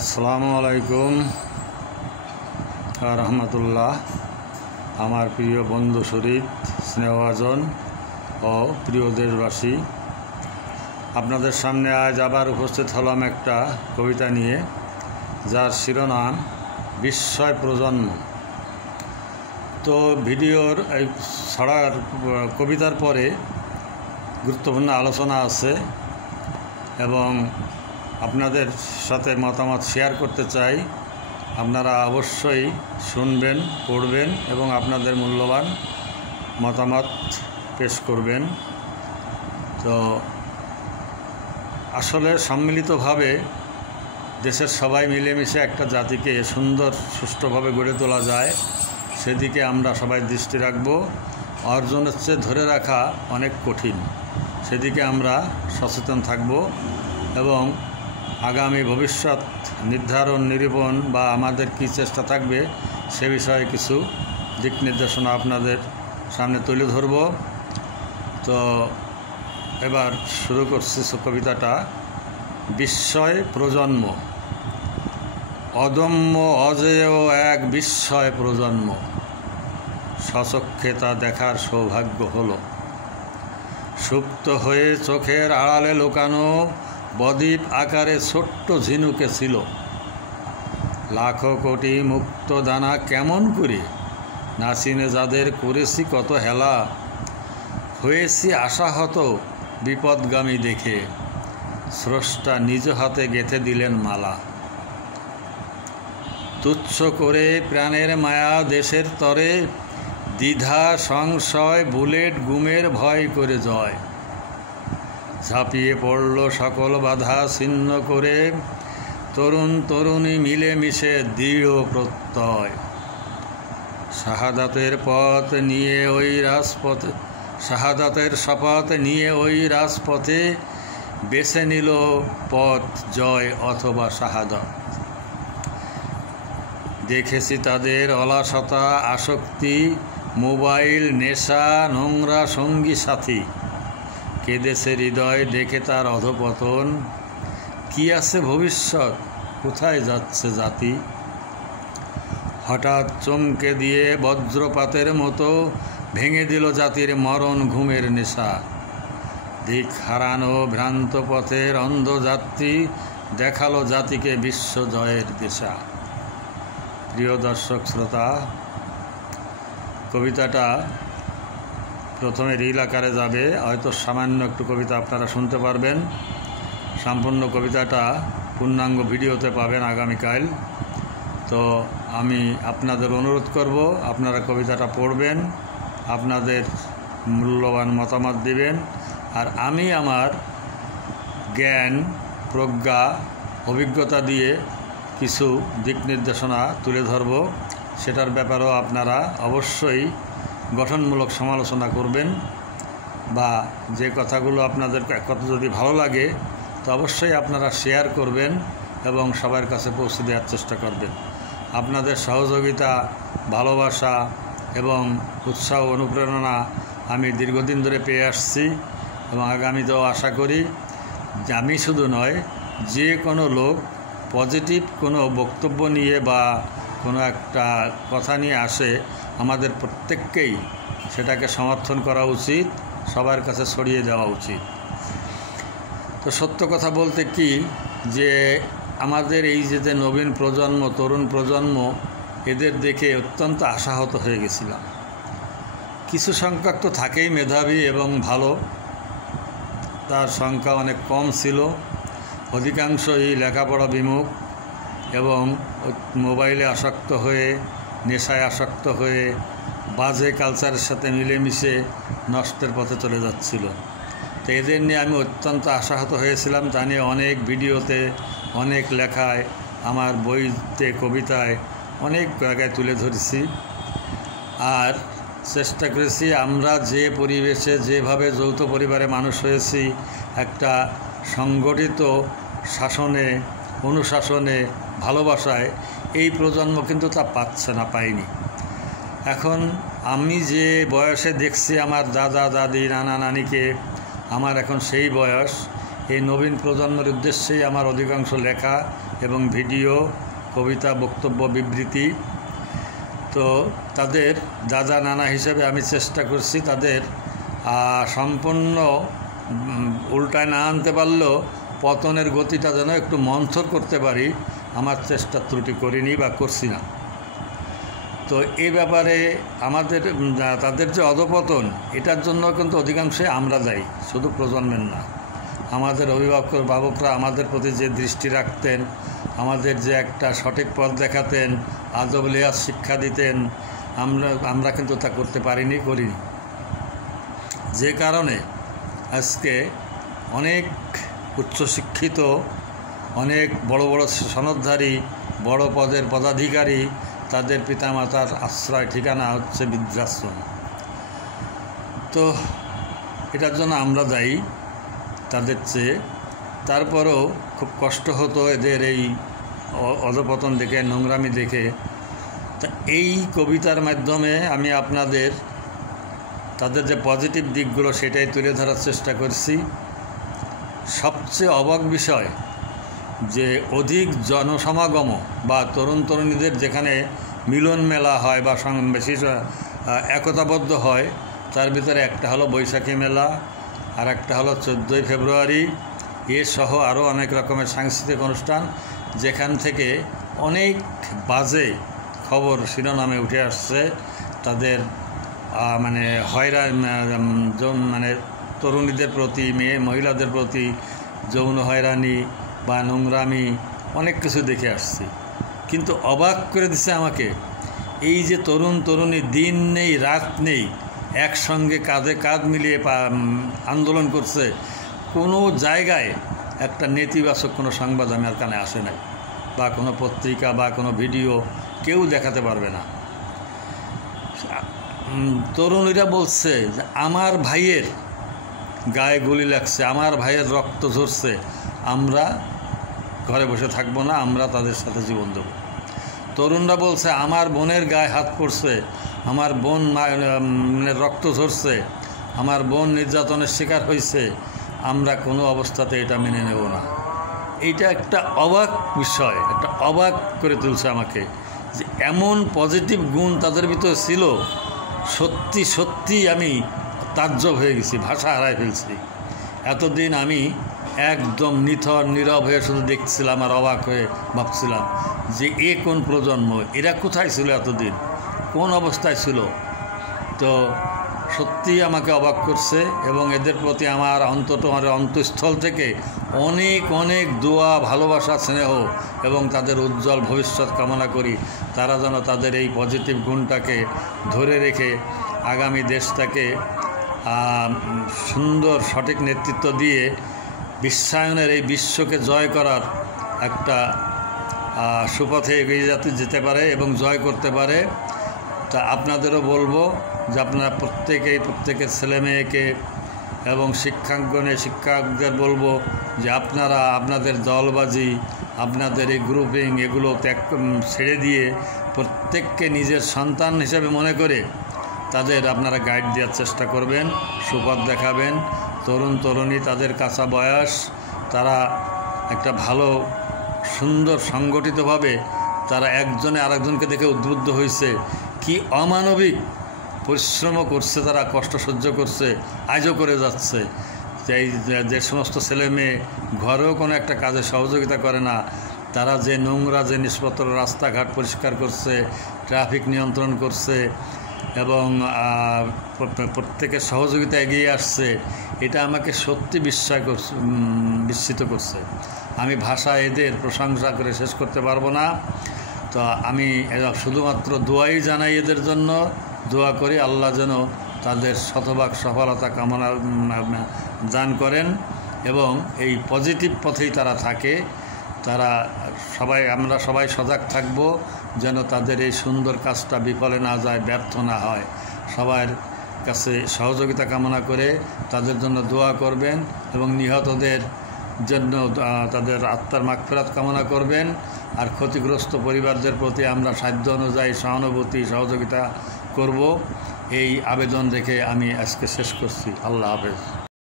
আসসালামু আলাইকুম রহমতুল্লাহ। আমার প্রিয় বন্ধু শরীফ, স্নেহভাজন ও প্রিয় দেশবাসী, আপনাদের সামনে আজ আবার উপস্থিত হলাম একটা কবিতা নিয়ে, যার শিরোনাম বিস্ময় প্রজন্ম। তো ভিডিওর এই ছড়ার কবিতার পরে গুরুত্বপূর্ণ আলোচনা আছে এবং আপনাদের সাথে মতামত শেয়ার করতে চাই। আপনারা অবশ্যই শুনবেন, পড়বেন এবং আপনাদের মূল্যবান মতামত পেশ করবেন। তো আসলে সম্মিলিতভাবে দেশের সবাই মিলেমিশে একটা জাতিকে সুন্দর সুষ্ঠুভাবে গড়ে তোলা যায়, সেদিকে আমরা সবাই দৃষ্টি রাখব। অর্জনের চেয়ে ধরে রাখা অনেক কঠিন, সেদিকে আমরা সচেতন থাকব এবং আগামী ভবিষ্যৎ নির্ধারণ নিরূপণ বা আমাদের কী চেষ্টা থাকবে সে বিষয়ে কিছু দিক নির্দেশনা আপনাদের সামনে তুলে ধরব। তো এবার শুরু করছি কবিতাটা। বিস্ময় প্রজন্ম। অদম্য অজেয় এক বিস্ময় প্রজন্ম, স্বচক্ষে তা দেখার সৌভাগ্য হলো। সুপ্ত হয়ে চোখের আড়ালে লুকানো বদ্বীপ আকারে ছোট্ট ঝিনুকে ছিল। লাখো কোটি মুক্ত দানা কেমন করে না চিনে যাদের করেছি কত হেলা। হয়েছি আশাহত বিপদগামী দেখে, স্রষ্টা নিজ হাতে গেঁথে দিলেন মালা। তুচ্ছ করে প্রাণের মায়া দেশের তরে, দ্বিধা সংশয় বুলেট গুমের ভয় করে জয়। ঝাঁপিয়ে পড়ল সকল বাধা ছিন্ন করে, তরুণ তরুণী মিলেমিশে দৃঢ় প্রত্যয়। শাহাদাতের পথ নিয়ে ওই রাজপথে, শাহাদাতের শপথ নিয়ে ওই রাজপথে বেছে নিল পথ জয় অথবা শাহাদাত। দেখেছি তাদের অলসতা আসক্তি, মোবাইল নেশা নোংরা সঙ্গী সাথী। কেঁদেছে হৃদয় দেখে তার অধপতন, কি আছে ভবিষ্যৎ কোথায় যাচ্ছে জাতি। হঠাৎ চমকে দিয়ে বজ্রপাতের মতো ভেঙে দিল জাতির মরণ ঘুমের নেশা। দিক হারানো ভ্রান্ত পথের অন্ধযাত্রী দেখালো জাতিকে বিশ্ব জয়ের দিশা। প্রিয় দর্শক শ্রোতা, কবিতাটা প্রথমে রিল আকারে যাবে, হয়তো সামান্য একটু কবিতা আপনারা শুনতে পারবেন। সম্পূর্ণ কবিতাটা পূর্ণাঙ্গ ভিডিওতে পাবেন আগামীকাল। তো আমি আপনাদের অনুরোধ করব, আপনারা কবিতাটা পড়বেন, আপনাদের মূল্যবান মতামত দিবেন, আর আমি আমার জ্ঞান প্রজ্ঞা অভিজ্ঞতা দিয়ে কিছু দিক নির্দেশনা তুলে ধরব। সেটার ব্যাপারেও আপনারা অবশ্যই গঠনমূলক সমালোচনা করবেন, বা যে কথাগুলো আপনাদের কথা যদি ভালো লাগে তো অবশ্যই আপনারা শেয়ার করবেন এবং সবার কাছে পৌঁছে দেওয়ার চেষ্টা করবেন। আপনাদের সহযোগিতা, ভালোবাসা এবং উৎসাহ অনুপ্রেরণা আমি দীর্ঘদিন ধরে পেয়ে আসছি এবং আগামীতেও আশা করি যে আমি শুধু নয়, যে কোনো লোক পজিটিভ কোনো বক্তব্য নিয়ে বা কোনো একটা কথা নিয়ে আসে, আমাদের প্রত্যেককেই সেটাকে সমর্থন করা উচিত, সবার কাছে ছড়িয়ে দেওয়া উচিত। তো সত্য কথা বলতে কি, যে আমাদের এই যে নবীন প্রজন্ম, তরুণ প্রজন্ম, এদের দেখে অত্যন্ত আশাহত হয়ে গেছিলাম। কিছু সংখ্যক তো থাকেই মেধাবী এবং ভালো, তার সংখ্যা অনেক কম ছিল। অধিকাংশই লেখাপড়া বিমুখ এবং মোবাইলে আসক্ত হয়ে, নেশায় আসক্ত হয়ে, বাজে কালচারের সাথে মিলেমিশে নষ্টের পথে চলে যাচ্ছিল। তো এদের নিয়ে আমি অত্যন্ত আশাহত হয়েছিলাম। তা নিয়ে অনেক ভিডিওতে, অনেক লেখায়, আমার বইতে, কবিতায় অনেক জায়গায় তুলে ধরেছি। আর চেষ্টা করেছি আমরা যে পরিবেশে, যেভাবে যৌথ পরিবারে মানুষ হয়েছি, একটা সংগঠিত শাসনে, অনুশাসনে, ভালোবাসায় এই প্রজন্ম কিন্তু তা পাচ্ছে না, পায়নি। এখন আমি যে বয়সে দেখছি আমার দাদা দাদি নানা নানিকে, আমার এখন সেই বয়স। এই নবীন প্রজন্মের উদ্দেশ্যেই আমার অধিকাংশ লেখা এবং ভিডিও, কবিতা, বক্তব্য, বিবৃতি। তো তাদের দাদা নানা হিসেবে আমি চেষ্টা করছি তাদের সম্পূর্ণ উল্টায় না আনতে পারলেও পতনের গতিটা যেন একটু মন্থর করতে পারি, আমার চেষ্টা ত্রুটি করিনি বা করছি না। তো এই ব্যাপারে তাদের যে অধপতন, এটার জন্য কিন্তু অধিকাংশই আমরা দায়ী, শুধু প্রজন্মের না। আমাদের অভিভাবকরা আমাদের প্রতি যে দৃষ্টি রাখতেন, আমাদের যে একটা সঠিক পথ দেখাতেন, আদব লিহাজ শিক্ষা দিতেন, আমরা কিন্তু তা করতে করিনি। যে কারণে আজকে অনেক উচ্চশিক্ষিত, অনেক বড় বড় সনদধারী, বড় পদের পদাধিকারী, তাদের পিতামাতার আশ্রয় ঠিকানা হচ্ছে বৃদ্ধাশ্রম। তো এটার জন্য আমরা দায়ী তাদের চেয়ে। তারপরেও খুব কষ্ট হতো এদের এই অধপতন দেখে, নোংরামি দেখে। তা এই কবিতার মাধ্যমে আমি তাদের যে পজিটিভ দিকগুলো সেটাই তুলে ধরার চেষ্টা করছি। সবচেয়ে অবাক বিষয় যে অধিক জনসমাগম বা তরুণ তরুণীদের যেখানে মিলন মেলা হয় বা বেশি একতাবদ্ধ হয়, তার ভিতরে একটা হলো বৈশাখী মেলা, আর একটা হলো 14ই ফেব্রুয়ারি, সহ আরও অনেক রকমের সাংস্কৃতিক অনুষ্ঠান, যেখান থেকে অনেক বাজে খবর শিরোনামে উঠে আসছে। তাদের তরুণীদের প্রতি, মহিলাদের প্রতি যৌন হয়রানি বা নোংরামি অনেক কিছু দেখে আসছি। কিন্তু অবাক করে দিছে আমাকে এই যে তরুণ তরুণী দিন নেই রাত নেই একসঙ্গে কাঁধে কাঁধ মিলিয়ে আন্দোলন করছে, কোনো জায়গায় একটা নেতিবাচক কোনো সংবাদ আমার কানে আসে নাই, বা কোনো পত্রিকা বা কোনো ভিডিও কেউ দেখাতে পারবে না। তরুণীরা বলছে যে আমার ভাইয়ের গায়ে গুলি লাগছে, আমার ভাইয়ের রক্ত ঝরছে, আমরা ঘরে বসে থাকবো না, আমরা তাদের সাথে জীবন দেব। তরুণরা বলছে আমার বোনের গায়ে হাত পড়ছে, আমার বোন রক্ত ঝরছে, আমার বোন নির্যাতনের শিকার হয়েছে, আমরা কোনো অবস্থাতে এটা মেনে নেব না। এইটা একটা অবাক বিষয়, একটা অবাক করে তুলছে আমাকে যে এমন পজিটিভ গুণ তাদের ভিতরে ছিল। সত্যি সত্যি আমি তাজ্জব হয়ে গেছি, ভাষা হারায় ফেলছি। এতদিন আমি একদম নিথর নীরব হয়ে শুধু দেখছিলাম আর অবাক হয়ে ভাবছিলাম যে কোন প্রজন্ম, এরা কোথায় ছিল এতদিন, কোন অবস্থায় ছিল। তো সত্যি আমাকে অবাক করছে এবং এদের প্রতি আমার অন্তঃস্থল থেকে অনেক অনেক দোয়া, ভালোবাসা, স্নেহ এবং তাদের উজ্জ্বল ভবিষ্যৎ কামনা করি। তারা যেন তাদের এই পজিটিভ গুণটাকে ধরে রেখে আগামী দেশটাকে সুন্দর সঠিক নেতৃত্ব দিয়ে বিশ্বায়নের এই বিশ্বকে জয় করার একটা সুপথে এগিয়ে যেতে পারে এবং জয় করতে পারে। তা আপনাদেরও বলবো যে আপনারা প্রত্যেকের ছেলেমেয়েকে এবং শিক্ষকদের বলবো যে আপনারা আপনাদের দলবাজি, আপনাদের এই গ্রুপিং এগুলো ছেড়ে দিয়ে প্রত্যেককে নিজের সন্তান হিসেবে মনে করে তাদের আপনারা গাইড দেওয়ার চেষ্টা করবেন, সুপথ দেখাবেন। তরুণ তরুণী, তাদের কাঁচা বয়স, তারা একটা ভালো সুন্দর সংগঠিতভাবে তারা একজনে আরেকজনকে দেখে উদ্বুদ্ধ হয়েছে, কি অমানবিক পরিশ্রম করছে, তারা কষ্ট সহ্য করছে, আজও করে যাচ্ছে। যে সমস্ত ছেলে মেয়ে ঘরেও কোনো একটা কাজে সহযোগিতা করে না, তারা যে নোংরা জিনিসপত্র, রাস্তাঘাট পরিষ্কার করছে, ট্রাফিক নিয়ন্ত্রণ করছে এবং প্রত্যেকের সহযোগিতা এগিয়ে আসছে, এটা আমাকে সত্যি বিস্মিত করছে। আমি ভাষা এদের প্রশংসা করে শেষ করতে পারবো না। তো আমি শুধুমাত্র দোয়াই জানাই এদের জন্য, দোয়া করি আল্লাহ যেন তাদের শতভাগ সফলতা কামনা দান করেন এবং এই পজিটিভ পথেই তারা থাকে। আমরা সবাই সজাগ থাকব যেন তাদের এই সুন্দর কাজটা বিফলে না যায়, ব্যর্থ না হয়। সবার কাছে সহযোগিতা কামনা করে তাদের জন্য দোয়া করবেন এবং নিহতদের জন্য তাদের আত্মার মাগফিরাত কামনা করবেন। আর ক্ষতিগ্রস্ত পরিবারদের প্রতি আমরা সাধ্য অনুযায়ী সহানুভূতি, সহযোগিতা করব, এই আবেদন রেখে আমি আজকে শেষ করছি। আল্লাহ হাফেজ।